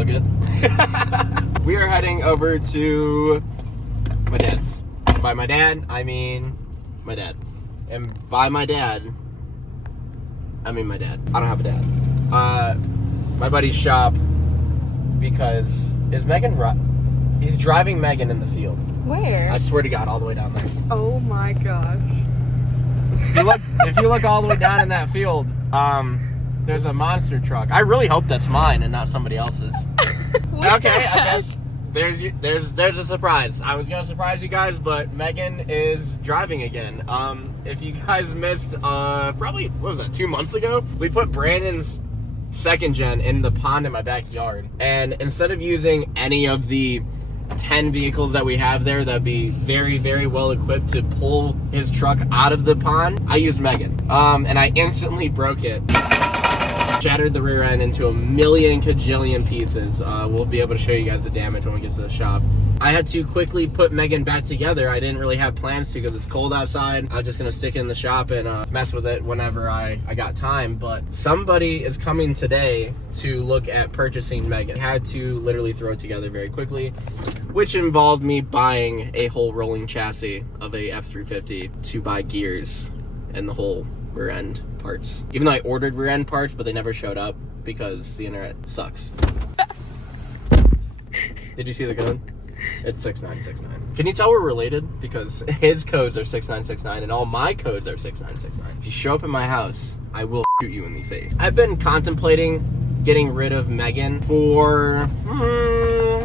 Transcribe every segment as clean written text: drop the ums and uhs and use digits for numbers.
look good? We are heading over to my dad's. By my dad, I mean my dad. And by my dad, I mean my dad. I don't have a dad. My buddy's shop, because is Megan he's driving Megan in the field. Where? I swear to God, all the way down there. Oh my gosh. If you look all the way down in that field, there's a monster truck. I really hope that's mine and not somebody else's. Okay, I guess there's a surprise. I was gonna surprise you guys, but Megan is driving again. If you guys missed, probably, what was that, 2 months ago? We put Brandon's second gen in the pond in my backyard, and instead of using any of the 10 vehicles that we have there that'd be very, very well equipped to pull his truck out of the pond, I used Megan. And I instantly broke it. Shattered the rear end into a million kajillion pieces. We'll be able to show you guys the damage when we get to the shop. I had to quickly put Megan back together. I didn't really have plans to because it's cold outside. I was just gonna stick it in the shop and mess with it whenever I got time. But somebody is coming today to look at purchasing Megan. I had to literally throw it together very quickly, which involved me buying a whole rolling chassis of a F450 to buy gears and the whole rear end parts. Even though I ordered rear end parts, but they never showed up because the internet sucks. Did you see the code? It's 6969. Can you tell we're related? Because his codes are 6969 and all my codes are 6969. If you show up at my house, I will shoot you in the face. I've been contemplating getting rid of Megan for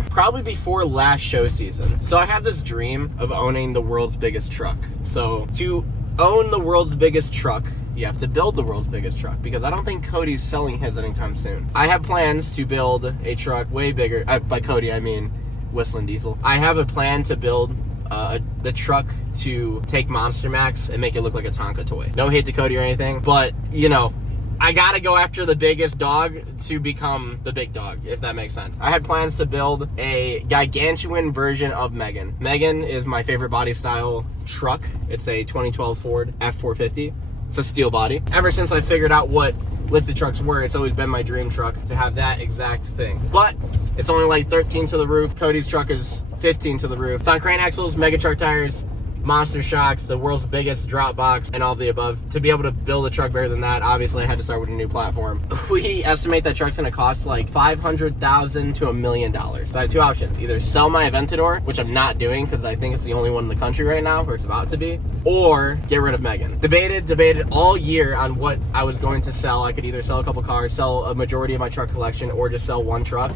probably before last show season. So I have this dream of owning the world's biggest truck. So to own the world's biggest truck, you have to build the world's biggest truck, because I don't think Cody's selling his anytime soon. I have plans to build a truck way bigger. By Cody, I mean Whistling Diesel. I have a plan to build the truck to take Monster Max and make it look like a Tonka toy. No hate to Cody or anything, but you know, I gotta go after the biggest dog to become the big dog, if that makes sense. I had plans to build a gigantuan version of Megan. Megan is my favorite body style truck. It's a 2012 Ford F450. It's a steel body. Ever since I figured out what lifted trucks were, it's always been my dream truck to have that exact thing. But it's only like 13 to the roof. Cody's truck is 15 to the roof. It's on crane axles, mega truck tires, monster shocks, the world's biggest drop box, and all of the above. To be able to build a truck bigger than that, obviously I had to start with a new platform. We estimate that truck's gonna cost like $500,000 to $1 million. So I have two options: either sell my Aventador, which I'm not doing because I think it's the only one in the country right now, or it's about to be, or get rid of Megan. Debated all year on what I was going to sell. I could either sell a couple cars, sell a majority of my truck collection, or just sell one truck.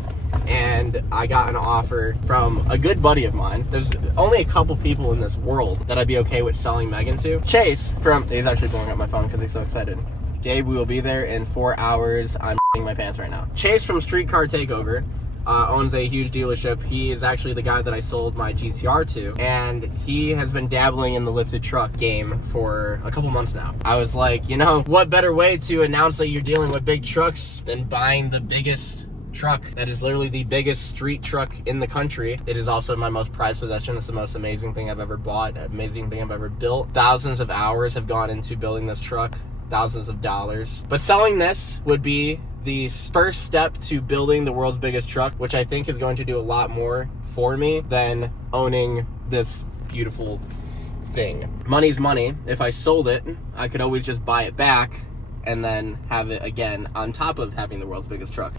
And I got an offer from a good buddy of mine. There's only a couple people in this world that I'd be okay with selling Megan to. Chase he's actually blowing up my phone because he's so excited. Gabe, we will be there in 4 hours. I'm in my pants right now. Chase from StreetCarTakeover owns a huge dealership. He is actually the guy that I sold my GTR to, and he has been dabbling in the lifted truck game for a couple months now. I was like, you know, what better way to announce that you're dealing with big trucks than buying the biggest truck that is literally the biggest street truck in the country. It is also my most prized possession. It's the most amazing thing I've ever bought, amazing thing I've ever built. Thousands of hours have gone into building this truck, thousands of dollars. But selling this would be the first step to building the world's biggest truck, which I think is going to do a lot more for me than owning this beautiful thing. Money's money. If I sold it, I could always just buy it back and then have it again on top of having the world's biggest truck.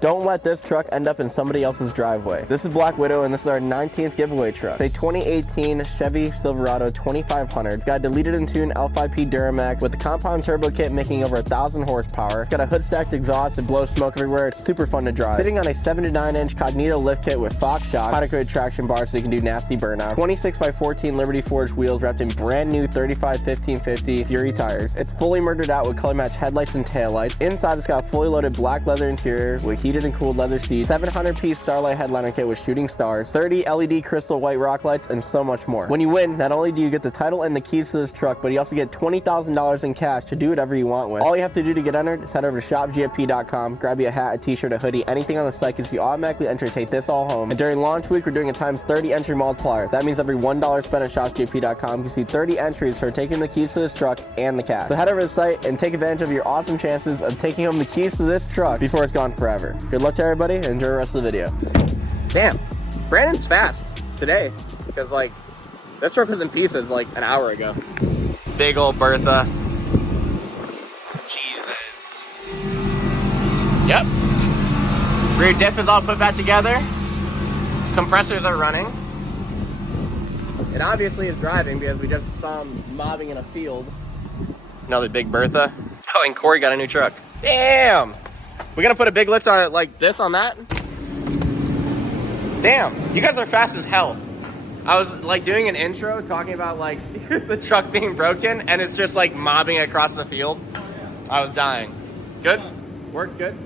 Don't let this truck end up in somebody else's driveway. This is Black Widow, and this is our 19th giveaway truck. It's a 2018 Chevy Silverado 2500. It's got a deleted and tuned L5P Duramax with the compound turbo kit making over 1,000 horsepower. It's got a hood stacked exhaust that blows smoke everywhere. It's super fun to drive. Sitting on a 7 to 9 inch Cognito lift kit with Fox shocks, powder-coated traction bars so you can do nasty burnout. 26x14 Liberty Forged wheels wrapped in brand new 35 1550 Fury tires. It's fully murdered out with color match headlights and taillights. Inside, it's got a fully loaded black leather interior with heated and cooled leather seats, 700-piece Starlight headliner kit with shooting stars, 30 LED crystal white rock lights, and so much more. When you win, not only do you get the title and the keys to this truck, but you also get $20,000 in cash to do whatever you want with. All you have to do to get entered is head over to shopgfp.com, grab you a hat, a t-shirt, a hoodie, anything on the site gets you automatically enter to take this all home. And during launch week, we're doing a times 30 entry multiplier. That means every $1 spent at shopgfp.com gives you 30 entries for taking the keys to this truck and the cash. So head over to the site and take advantage of your awesome chances of taking home the keys to this truck before it's gone forever. Good luck to everybody, and enjoy the rest of the video. Damn, Brandon's fast today, because like, this truck was in pieces like an hour ago. Big old Bertha. Jesus. Yep. Rear diff is all put back together. Compressors are running. It obviously is driving because we just saw him mobbing in a field. Another big Bertha. Oh, and Corey got a new truck. Damn! We're gonna put a big lift on it like this on that? Damn, you guys are fast as hell. I was like doing an intro talking about like the truck being broken and it's just like mobbing across the field. I was dying. Good? Worked good?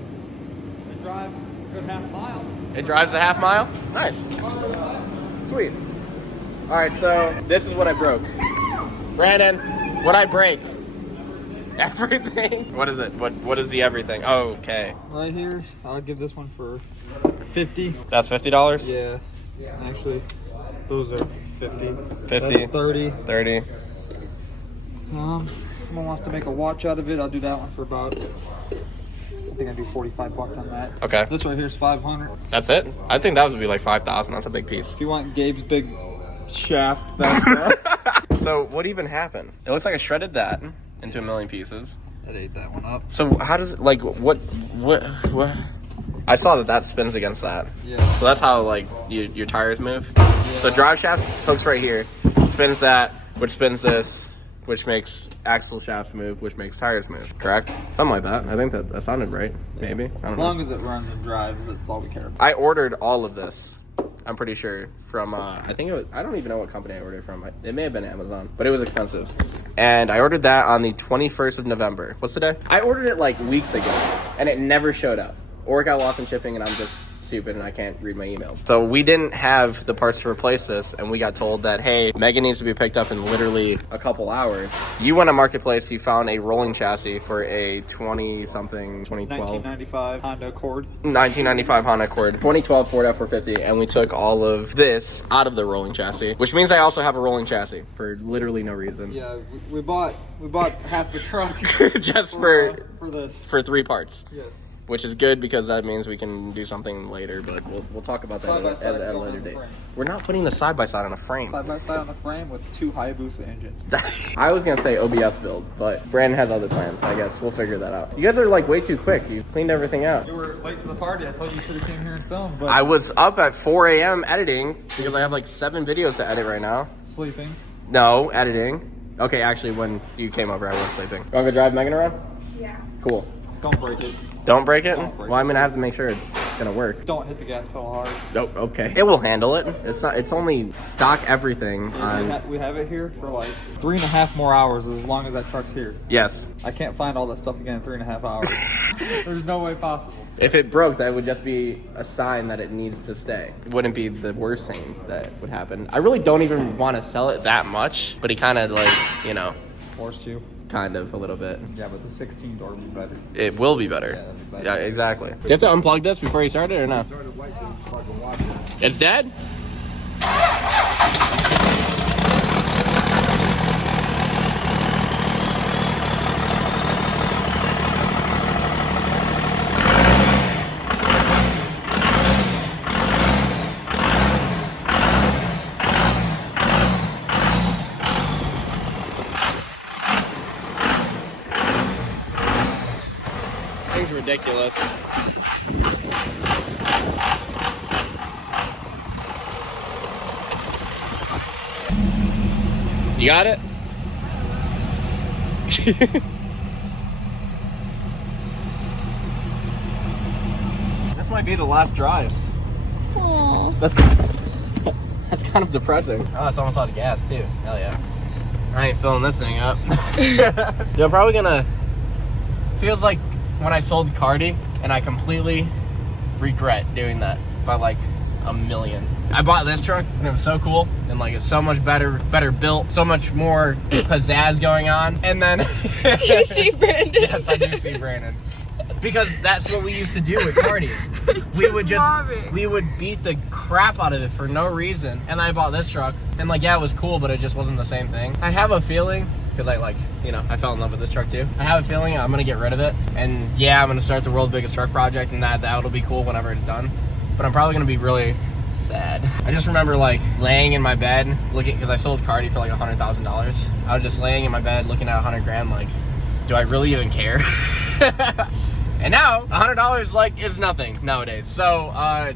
It drives a good half mile. It drives a half mile? Nice. Sweet. All right, so this is what I broke. Brandon, what'd I break? Everything? What is it? What is the everything? Oh, okay. Right here, I'll give this one for 50. That's $50? Yeah. Actually, those are 50. 50. That's 30. 30. Someone wants to make a watch out of it. I'll do that one for about, I think I do 45 bucks on that. Okay. This right here is 500. That's it? I think that would be like 5,000. That's a big piece. If you want Gabe's big shaft, that's that. So what even happened? It looks like I shredded that into a million pieces. It ate that one up. So how does it, like, what? I saw that spins against that. Yeah. So that's how, like, your tires move. Yeah. So drive shaft hooks right here, spins that, which spins this, which makes axle shafts move, which makes tires move. Correct? Something like that. I think that sounded right. Maybe. I don't know. As long as it runs and drives, that's all we care about. I ordered all of this. I'm pretty sure from I think it was, I don't even know what company I ordered it from. It may have been Amazon, but it was expensive. And I ordered that on the 21st of November. What's the day? I ordered it like weeks ago and it never showed up. Or it got lost in shipping and I'm just stupid and I can't read my emails. So we didn't have the parts to replace this and we got told that, hey, Megan needs to be picked up in literally a couple hours. You went to Marketplace, you found a rolling chassis for a 20-something, 2012. 1995 Honda Accord. 1995 Honda Accord. 2012 Ford F450, and we took all of this out of the rolling chassis, which means I also have a rolling chassis for literally no reason. Yeah, we bought half the truck just for this. For 3 parts. Yes. Which is good because that means we can do something later, but we'll talk about that at a later date. We're not putting the side-by-side on a frame. Side-by-side on the frame with 2 Hayabusa engines. I was gonna say OBS build, but Brandon has other plans. I guess we'll figure that out. You guys are like way too quick. You cleaned everything out. You were late to the party. I told you should have came here and filmed, but I was up at 4 a.m. editing because I have like 7 videos to edit right now. Sleeping. No, editing. Okay, actually, when you came over, I was sleeping. You want to go drive Megan around? Yeah. Cool. Don't break it. Don't break it? Don't break well, I mean, I have to make sure it's gonna work. Don't hit the gas pedal hard. Nope. Okay. It will handle it. It's not. It's only stock everything. We have it here for like 3.5 more hours as long as that truck's here. Yes. I can't find all that stuff again in 3.5 hours. There's no way possible. If it broke, that would just be a sign that it needs to stay. It wouldn't be the worst thing that would happen. I really don't even want to sell it that much, but he kind of like, you know. Forced you. Kind of, a little bit. Yeah, but the 16 door would be better. It will be better. Yeah, that'd be better. Yeah, exactly. Do you have to unplug this before you start it or no? It's dead? Ridiculous. You got it? This might be the last drive. Aww. That's kind of depressing. Oh, it's almost out of gas too. Hell yeah. I ain't filling this thing up. Dude, I'm probably gonna, feels like when I sold Cardi and I completely regret doing that by like a million. I bought this truck and it was so cool and like it's so much better built, so much more pizzazz going on. And then Do you see Brandon? Yes, I do see Brandon. Because that's what we used to do with Cardi. We would beat the crap out of it for no reason. And I bought this truck and like, yeah, it was cool, but it just wasn't the same thing. I have a feeling because I fell in love with this truck too. I have a feeling I'm gonna get rid of it, and yeah, I'm gonna start the world's biggest truck project, and that'll be cool whenever it's done. But I'm probably gonna be really sad. I just remember like laying in my bed looking, because I sold Cardi for like $100,000. I was just laying in my bed looking at 100 grand, like, do I really even care? And now $100 like is nothing nowadays. So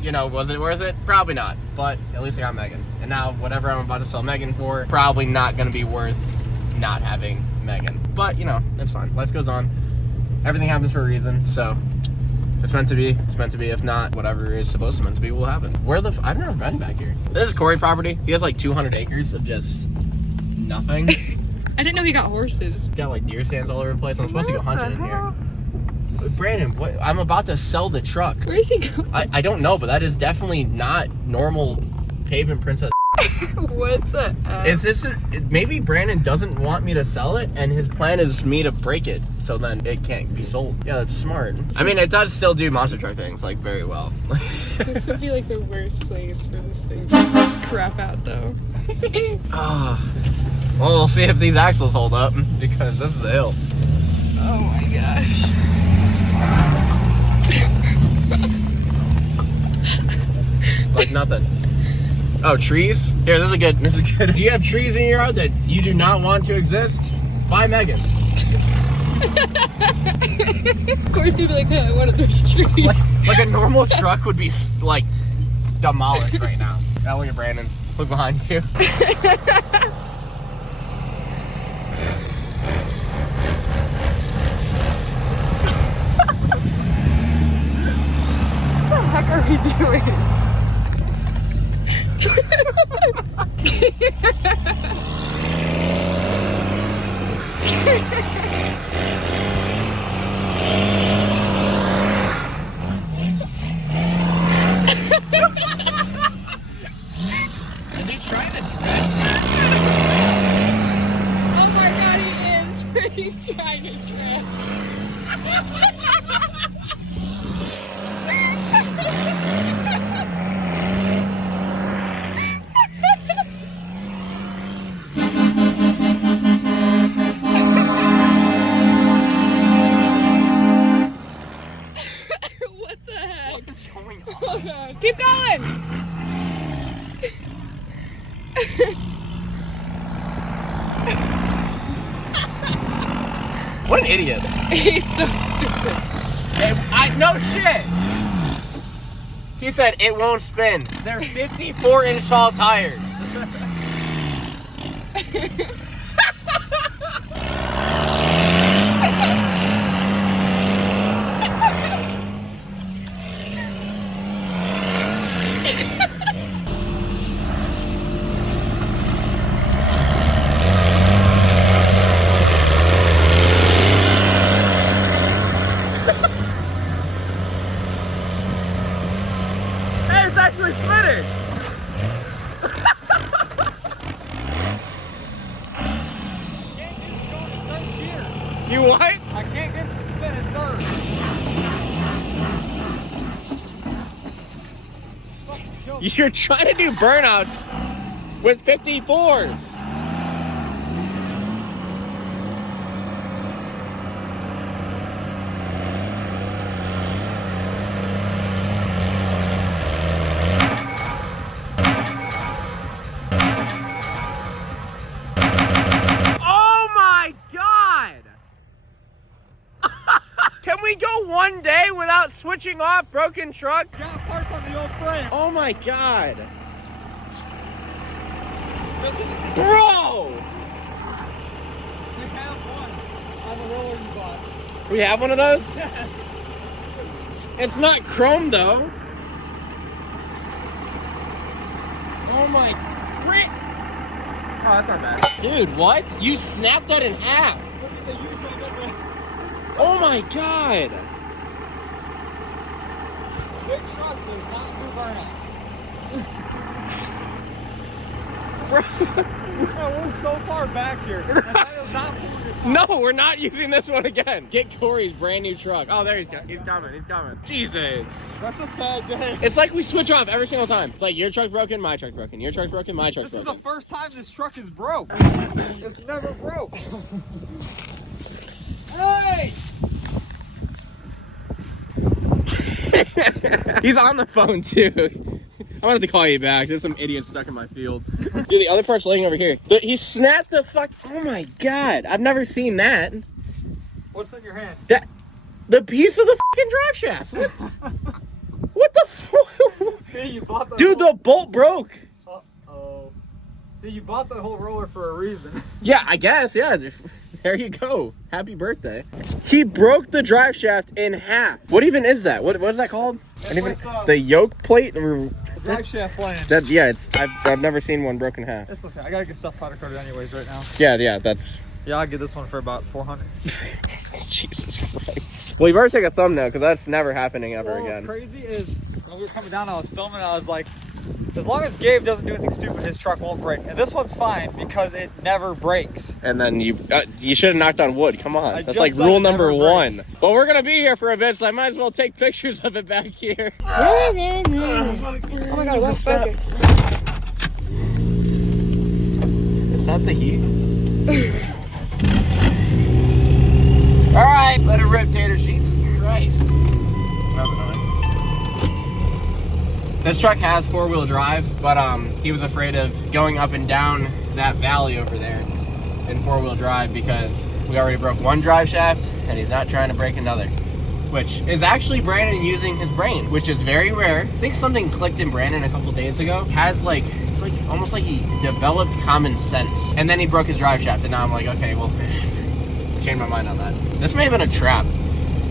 you know, was it worth it? Probably not, but at least I got Megan. And now whatever I'm about to sell Megan for, probably not gonna be worth not having Megan. But you know, it's fine. Life goes on. Everything happens for a reason. So if it's meant to be, it's meant to be. If not, whatever is supposed to meant to be will happen. I've never been back here. This is Corey property. He has like 200 acres of just nothing. I didn't know he got horses. He's got like deer stands all over the place. I'm supposed to go hunting in here. Brandon, what? I'm about to sell the truck. Where is he going? I don't know, but that is definitely not normal pavement princess. What the heck? Is this maybe Brandon doesn't want me to sell it, and his plan is me to break it, so then it can't be sold. Yeah, that's smart. I mean, it does still do monster truck things like very well. This would be like the worst place for this thing to crap out, though. Well, we'll see if these axles hold up, because this is a hill. Oh my gosh. Like nothing. Oh, trees? Here, this is good. Do you have trees in your yard that you do not want to exist? Buy Megan. Of course, gonna be like, hey, one of those trees. Like a normal truck would be like demolished right now. Now look at Brandon. Look behind you. What the heck are we doing? Is he trying to Oh my god, he is. He's trying to trap. What the heck? What is going on? Hold on. Keep going! What an idiot. He's so stupid. No shit. He said it won't spin. They're 54-inch tall tires. Hey, it's actually spinning. You what? I can't get the spin in third. You're trying to do burnouts with 54s. Oh my God! Can we go one day without switching off broken truck? Got parts on the old frame. Oh my God. Bro! We have one on the roller you bought. We have one of those? Yes. It's not chrome though. Oh my frick. Oh, that's not bad. Dude, what? You snapped that in half. Look at the U-turn that the Oh my God. big truck does not do burnouts. Bro. we're so far back here. And that is not No, we're not using this one again. Get Corey's brand new truck. Oh, there he's coming. He's coming. Jesus. That's a sad day. It's like we switch off every single time. It's like your truck's broken, my truck's broken. Your truck's broken, my truck's This is broken. the first time this truck is broke. It's never broke. Hey! He's on the phone too. I'm gonna have to call you back. There's some idiot stuck in my field. Dude, the other part's laying over here. He snapped the fuck. Oh my god, I've never seen that. What's in your hand? The piece of the fucking drive shaft. What the fuck? See, you bought that. Dude, the bolt broke. Uh-oh. See, you bought that whole roller for a reason. Yeah, I guess. Yeah. There you go. Happy birthday. He broke the drive shaft in half. What even is that? What is that called? Like the yoke plate? Or drive shaft flange. Yeah, I've never seen one broken in half. It's okay. I gotta get stuff powder coated anyways right now. Yeah, that's... Yeah, I'll get this one for about 400. Jesus Christ. Well, you've already taken a thumbnail because that's never happening ever again. What's crazy is when we were coming down, I was filming, I was like, as long as Gabe doesn't do anything stupid, his truck won't break. And this one's fine because it never breaks. And then you should have knocked on wood. Come on. That's like just said rule it number never one. breaks. Well, we're going to be here for a bit, so I might as well take pictures of it back here. Oh my god, what's focus? Is that the heat? All right, let it rip, Tater. Jesus Christ. That was annoying. This truck has four-wheel drive, but he was afraid of going up and down that valley over there in four-wheel drive because we already broke one drive shaft and he's not trying to break another, which is actually Brandon using his brain, which is very rare. I think something clicked in Brandon a couple days ago. It's like almost like he developed common sense, and then he broke his drive shaft, and now I'm like, okay, well, changed my mind on that. This may have been a trap,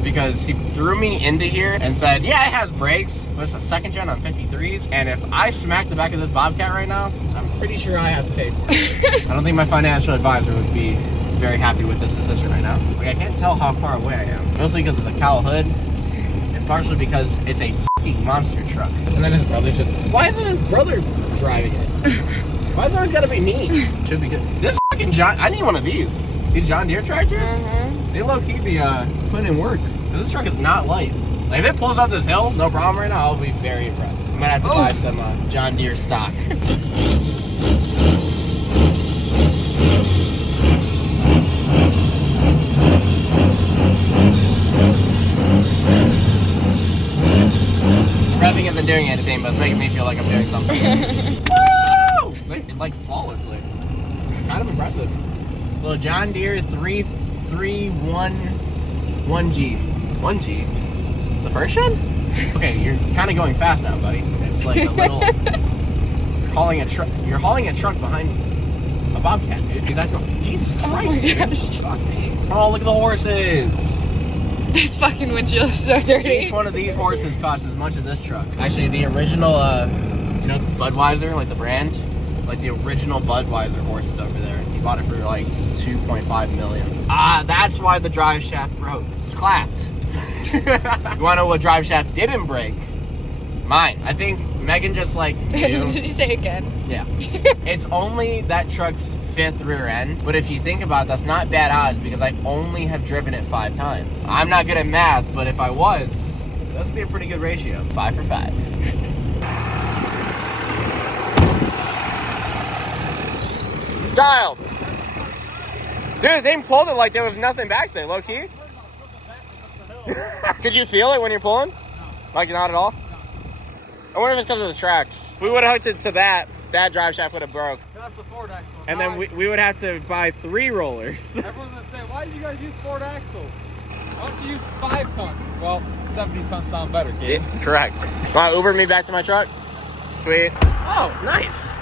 because he threw me into here and said, yeah, it has brakes, but it's a second gen on 53s, and if I smack the back of this Bobcat right now, I'm pretty sure I have to pay for it. I don't think my financial advisor would be very happy with this decision right now. Like, I can't tell how far away I am, mostly because of the cowl hood, and partially because it's a fucking monster truck. And then his brother's just, why isn't his brother driving it? Why is it always gotta be me? Should be good. This fucking I need one of these. These John Deere tractors, they low-key be putting in work. This truck is not light. Like, if it pulls up this hill, no problem right now, I'll be very impressed. I'm gonna have to buy some John Deere stock. Revving isn't doing anything, but it's making me feel like I'm doing something. Woo! Like flawlessly. Kind of impressive. Little John Deere 331G. 1G. It's the first gen? Okay, you're kind of going fast now, buddy. It's like a little. You're hauling a truck. You're hauling a truck behind a Bobcat, dude. He's actually. Jesus Christ, my gosh. dude. Fuck me. Oh, look at the horses. This fucking windshield is so dirty. Each one of these horses costs as much as this truck. Actually, the original, you know, Budweiser, like the brand, like the original Budweiser horses over there. He bought it for like 2.5 million. Ah, that's why the drive shaft broke. It's clapped. You wanna know what drive shaft didn't break? Mine. I think Megan just like knew. Did you say again? Yeah. It's only that truck's 5th rear end, but if you think about it, that's not bad odds because I only have driven it 5 times. I'm not good at math, but if I was, that would be a pretty good ratio. 5 for 5. Dialed. Dude, his aim pulled it like there was nothing back there, low key. Could you feel it when you're pulling? No. Like not at all? No. I wonder if it's because of the tracks. If we would have hooked it to that drive shaft would have broke. That's the Ford axle. And then we would have to buy 3 rollers. Everyone's gonna say, why do you guys use Ford axles? Why don't you use 5 tons? Well, 70 tons sound better, Gabe. Yeah, correct. Want to Uber me back to my truck? Sweet. Oh, nice.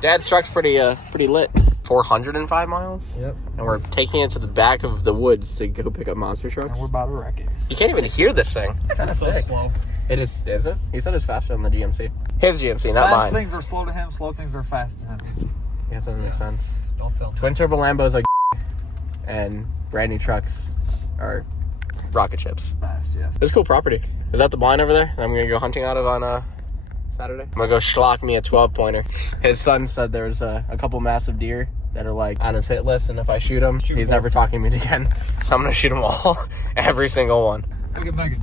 Dad's truck's pretty lit. 405 miles? Yep. And we're taking it to the back of the woods to go pick up monster trucks. And we're about to wreck it. You can't even hear this thing. It's so slow. It is it? He said it's faster than the GMC. His GMC, not Fast mine. things are slow to him, slow things are fast to him. Yeah, that doesn't make sense. Don't film. Twin turbo Lambos are and brand new trucks are rocket ships. Fast, yes. This is cool property. Is that the blind over there? I'm gonna go hunting out of on Saturday. I'm gonna go schlock me a 12-pointer. His son said there's a couple massive deer that are like on his hit list, and if I shoot him, he's never talking to me again. So I'm gonna shoot them all, every single one. Look at Megan.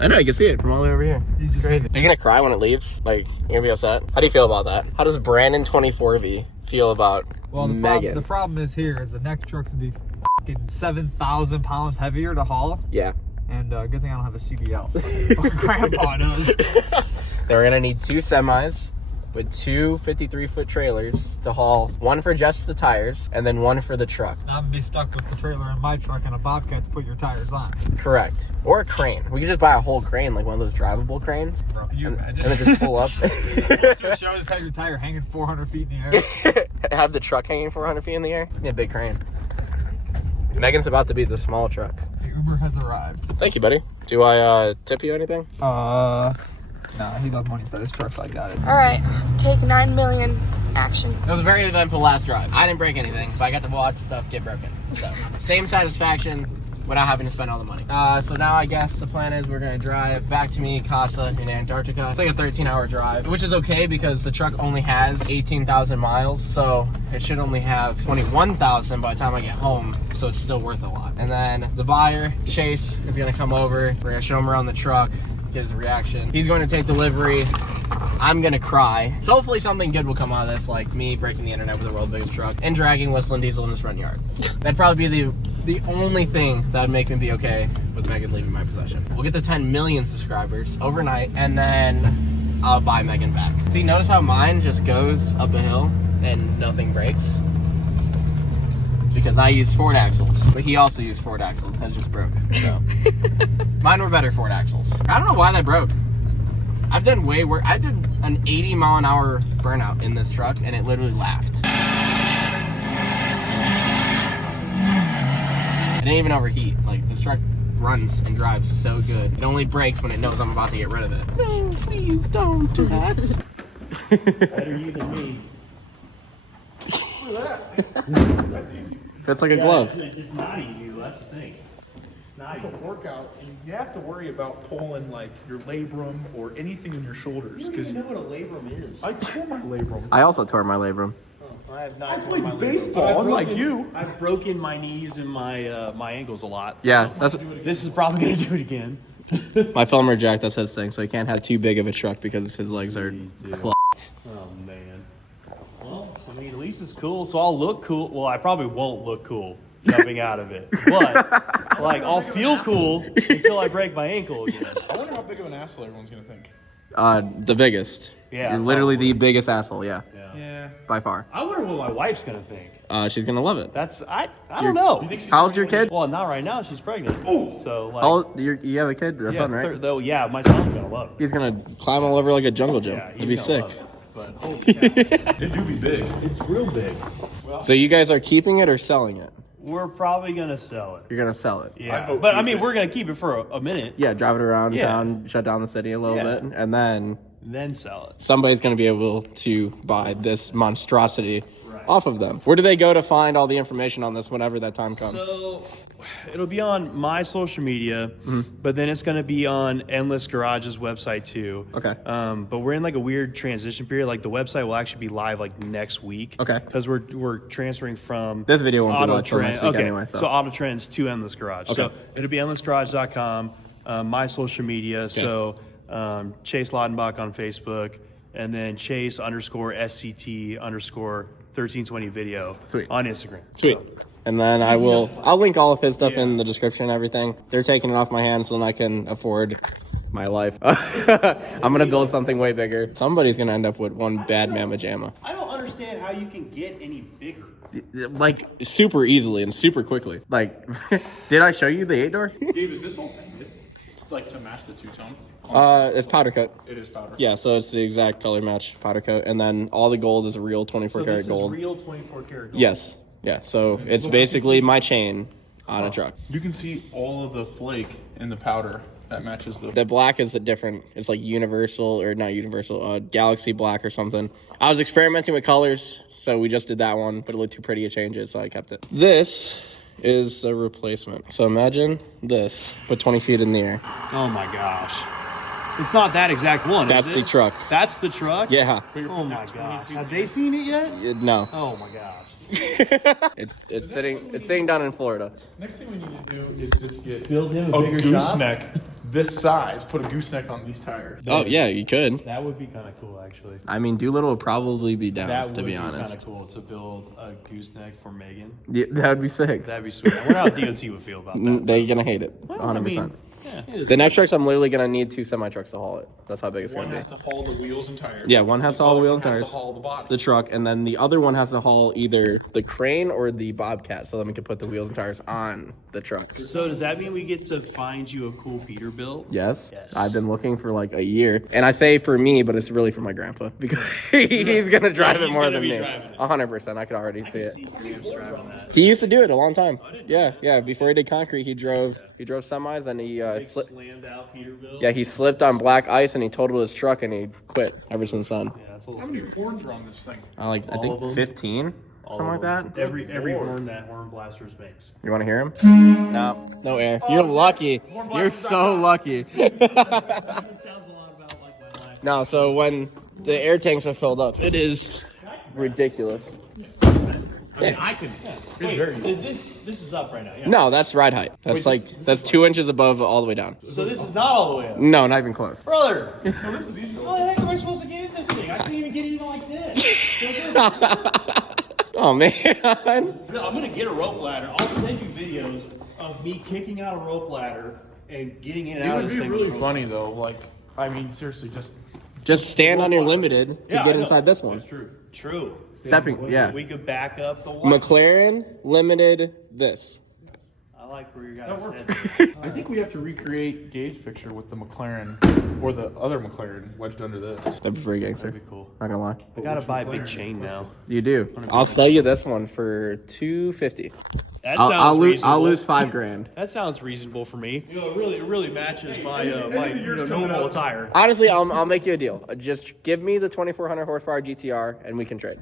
I know, you can see it from all the way over here. It's crazy. Are you gonna cry when it leaves? Like, you're gonna be upset? How do you feel about that? How does Brandon 24V feel about Megan? The problem is here is the next truck's gonna be fucking 7,000 pounds heavier to haul. Yeah. And good thing I don't have a CDL. But Grandpa does. Then we're gonna need 2 semis with 2 53-foot trailers to haul, one for just the tires and then one for the truck. I'm gonna be stuck with the trailer in my truck and a Bobcat to put your tires on. Correct. Or a crane. We could just buy a whole crane, like one of those drivable cranes. Bro, you imagine? And then just pull up. So it shows have your tire hanging 400 feet in the air. Have the truck hanging 400 feet in the air. Yeah, big crane. Megan's about to be the small truck. The Uber has arrived. Thank you, buddy. Do I tip you anything? Nah, he loves money, so this truck, so I got it. All right, take 9 million action. It was a very eventful last drive. I didn't break anything, but I got to watch stuff get broken. So, same satisfaction without having to spend all the money. So now I guess the plan is we're gonna drive back to Mi Casa in Antarctica. It's like a 13-hour drive, which is okay because the truck only has 18,000 miles, so it should only have 21,000 by the time I get home, so it's still worth a lot. And then the buyer, Chase, is gonna come over. We're gonna show him around the truck, get his reaction. He's going to take delivery. I'm gonna cry. So hopefully something good will come out of this, like me breaking the internet with the world's biggest truck and dragging Whistling Diesel in his front yard. That'd probably be the only thing that would make me be okay with Megan leaving my possession. We'll get to 10 million subscribers overnight, and then I'll buy Megan back. See, notice how mine just goes up a hill and nothing breaks? Because I use Ford axles, but he also used Ford axles. That just broke. So mine were better Ford axles. I don't know why that broke. I've done way worse. I did an 80-mile-an-hour burnout in this truck, and it literally laughed. It didn't even overheat. Like, this truck runs and drives so good. It only breaks when it knows I'm about to get rid of it. No, please don't do that. Better you than me. Look at that. That's easy. That's like a glove. It's not easy, that's the thing. It's not easy. It's a workout, and you have to worry about pulling like your labrum or anything in your shoulders. You don't even know what a labrum is. I tore my labrum. I also tore my labrum. I have not I torn played my labrum. baseball, unlike you. I've broken my knees and my my ankles a lot. So Yeah, that's this is probably gonna do it again. my filmer Jack. That's his thing. So he can't have too big of a truck because his legs are fucked. Oh man. Well, I mean, at least it's cool. So I'll look cool. Well, I probably won't look cool jumping out of it, but like I'll feel cool until I break my ankle again. I wonder how big of an asshole everyone's gonna think. The biggest. Yeah, You're literally probably. the biggest asshole. Yeah, Yeah. by far. I wonder what my wife's gonna think. She's gonna love it. That's I don't know. How old's your kid? Well, not right now. She's pregnant. So like, How old, you have a kid or a son, right? Though, yeah, my son's gonna love it. He's gonna climb all over like a jungle gym. Yeah, It'd be he's sick. gonna love it. But holy cow, It do be big. it's real big. So you guys are keeping it or selling it? We're probably gonna sell it. You're gonna sell it. Yeah, vote but I keep mean, it. we're gonna keep it for a minute, Yeah, drive it around Yeah. town, shut down the city a little Yeah. bit, and then and then sell it. somebody's gonna be able to buy this monstrosity off of them. Where do they go to find all the information on this whenever that time comes? So it'll be on my social media, but then it's gonna be on Endless Garage's website too. Okay. But we're in like a weird transition period. Like the website will actually be live like next week. Okay. Because we're transferring from This video won't be Auto live till next Trend. week Okay. anyway, so. So Auto Trends to Endless Garage. So Okay. it'll be endlessgarage.com, my social media. So Chase Laudenbach on Facebook, and then Chase_SCT_1320 video Sweet. on Instagram. Sweet. So, And then I'll link all of his stuff in the description and everything. They're taking it off my hands so then I can afford my life. I'm gonna build something way bigger. Somebody's gonna end up with one bad mamma jamma. I don't understand how you can get any bigger. Like super easily and super quickly. Like, did I show you the 8-door? Dave, is this all painted? Like to match the two-tone? It's powder coat. It is powder. Yeah, so it's the exact color match powder coat, and then all the gold is a real 24 So karat this gold. is real 24 karat gold. Yes. Yeah. So it's basically my chain on a truck. You can see all of the flake in the powder that matches the. The black is a different. It's like universal or not universal. Galaxy black or something. I was experimenting with colors, so we just did that one, but it looked too pretty to change it, so I kept it. This is a replacement. So imagine this, but 20 feet in the air. Oh my gosh. It's not that exact one. That's is the it? truck. That's the truck. Yeah. Oh my gosh. Have they seen it yet? No. Oh my gosh. It's sitting down in Florida. Next thing we need to do is just get Build him a a bigger shop? gooseneck this size. Put a gooseneck on these tires. Oh yeah, you could. That would be kind of cool, actually. I mean, Doolittle would probably be down, That would to be kind honest. of cool to build a gooseneck for Megan. Yeah, that would be sick. That'd be sweet. I wonder how DOT would feel about that. They're gonna hate it, Well, 100%. I mean, yeah. The next trucks, I'm literally gonna need 2 semi trucks to haul it. That's how big it's One gonna has be. to haul the wheels and tires. Yeah, one has to haul the wheel and One has tires, to haul the body. the truck, and then the other one has to haul either the crane or the bobcat, so then we can put the wheels and tires on the truck. So does that mean we get to find you a cool feeder built? Yes. Yes. I've been looking for like a year, and I say for me, but it's really for my grandpa because he's gonna drive it he's more gonna than be me. driving it. 100%. I could already see it. See Liam's driving that. He used to do it a long time. Yeah. Before he did concrete, he drove semis, and he Big slipped. slammed out Peterbilt. Yeah, he slipped on black ice and he totaled his truck and he quit ever since then. Yeah, that's a How little many horns are on this thing? I All think of them? 15, something like that. Every horn that Horn Blasters makes. You want to hear him? No air. You're lucky. You're so lucky. It sounds a lot about like my life. No, so when the air tanks are filled up, it is ridiculous. I mean, I could. Wait, is this is up right now? Yeah. No, that's ride height. That's that's 2 inches above all the way down. So this is not all the way up. No, not even close. Brother, how the heck am I supposed to get in this thing? I can't even get in like this. Oh man. No, I'm gonna get a rope ladder. I'll send you videos of me kicking out a rope ladder and getting in and It out of would this be thing. really with a rope funny though. Like, I mean, seriously, Just stand on your limited to Yeah, I get know. inside this one. That's true. True. Stepping, yeah. We could back up the one. McLaren limited this. I like where you guys That said. I think we have to recreate Gage picture with the McLaren or the other McLaren wedged under this. That'd be pretty gangster. That'd be cool. Not gonna lie. I gotta buy a big chain now. You do. I'll sell you this one for $250. That sounds I'll reasonable. lose $5,000. That sounds reasonable for me. You know, it really matches my normal attire. Honestly, I'll make you a deal. Just give me the 2400 horsepower GTR and we can trade.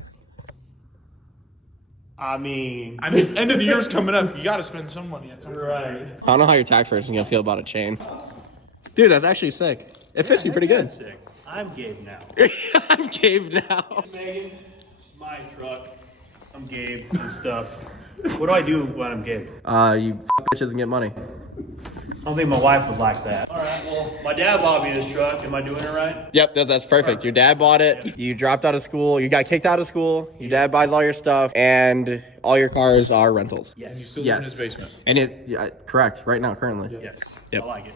I mean, End of the year's coming up. You got to spend some money at some point. right. I don't know how your tax person's gonna feel about a chain. Dude, that's actually sick. It fits you pretty good. That's sick. I'm Gabe now. I'm Gabe now. Megan, it's my truck. I'm Gabe and stuff. What do I do when I'm Gabe? You bitches and get money. I don't think my wife would like that. All right, well, my dad bought me this truck. Am I doing it right? Yep, that's perfect. Your dad bought it. You dropped out of school. You got kicked out of school. Your dad buys all your stuff, and all your cars are rentals. And you Yes. still live in his basement. And correct, right now, currently. Yes. Yep. I like it.